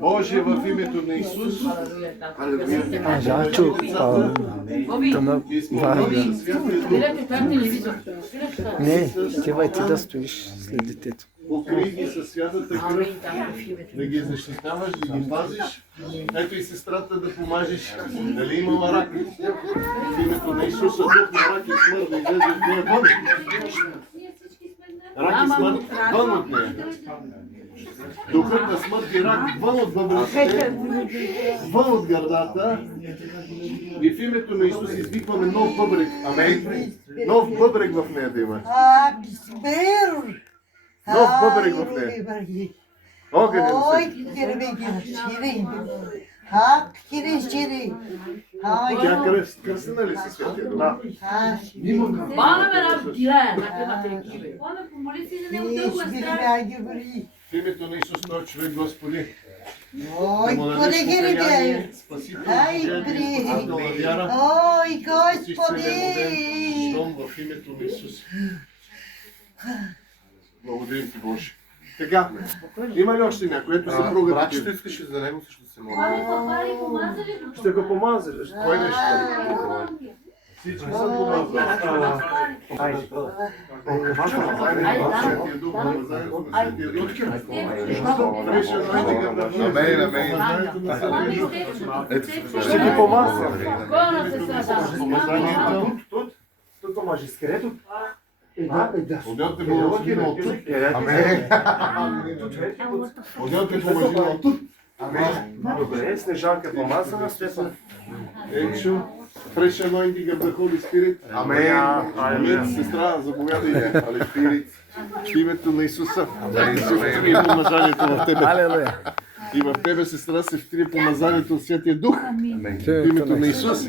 Боже, в името на Исус. Жачо, Не, отивай ти да стоиш след детето. Покрий ги със святата кръв, да ги защитаваш, да ги пазиш. Ето и сестрата да помажеш. Дали имала рак? В името на Исуса, дух на рак и смърт, да излезе от нея вън. Рак и смърт вън от нея. Духът на смърт и рак вън от бъбреците, вън от гърдата. И в името на Исус извикваме нов бъбрек. Амейн. Нов бъбрек в нея да има. Нов бъбрек в нея. Огънен се. Тя кръстена ли се святия дух? В името на Исус, този човек, Господи, да му дадеш покаяние, спасително служение, ангела вяра, щом в името на Исус. Благодарим ти, Боже. Така, има ли още някой? Ето съпругата. Братчето искаше за него също да се моли. Ще го помазали. Кой нещо? Всички са помазали. Амейн, амейн. Ще ги помазам. Тут помажи скелето. Отделте помажи на оттук. Отделте помажи на оттук. Добре, Снежанка помазана, Стефан. Енчо, fresh anointing of the Holy Spirit. Амин. Сестра, заповядайте. Holy Spirit. В името на Исуса. Исус и помазанието в тебе. Алелуя. И в тебе, сестра, се втри помазанието от Святия Дух. В името на Исус.